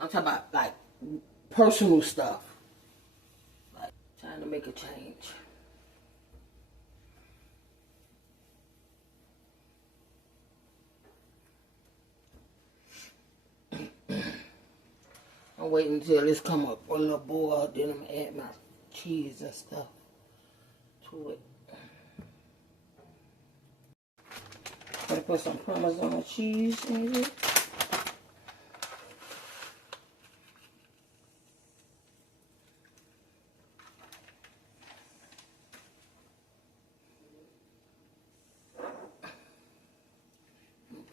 I'm talking about like personal stuff. Like trying to make a change. I'm waiting until this come up a little boil, then I'm gonna add my cheese and stuff to it. Gonna put some Parmesan cheese in it.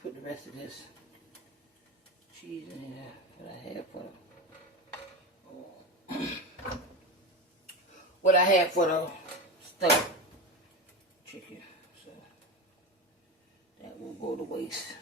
Put the rest of this cheese in here that I had for what I had for the stuffed chicken, so that will go to waste.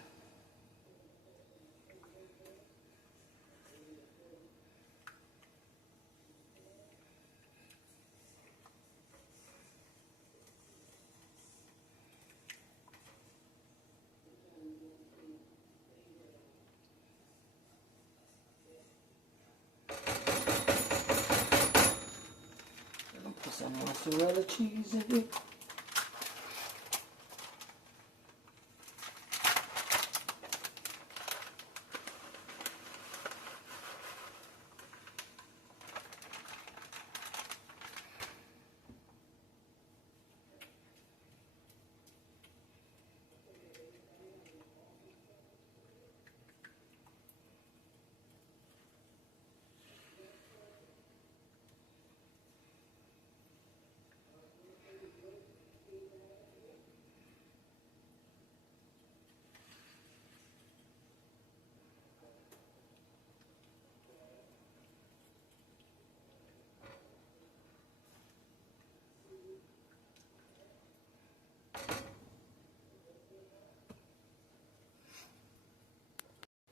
Put some mozzarella cheese in it.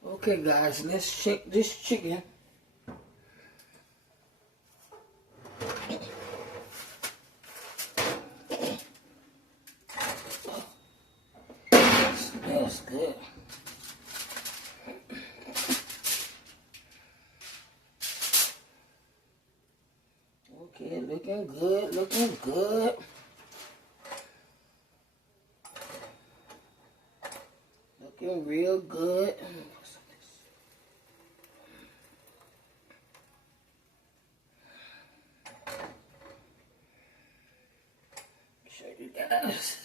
Okay guys, let's check this chicken. Smells good. Okay, looking good, looking good. Looking real good. Show you guys.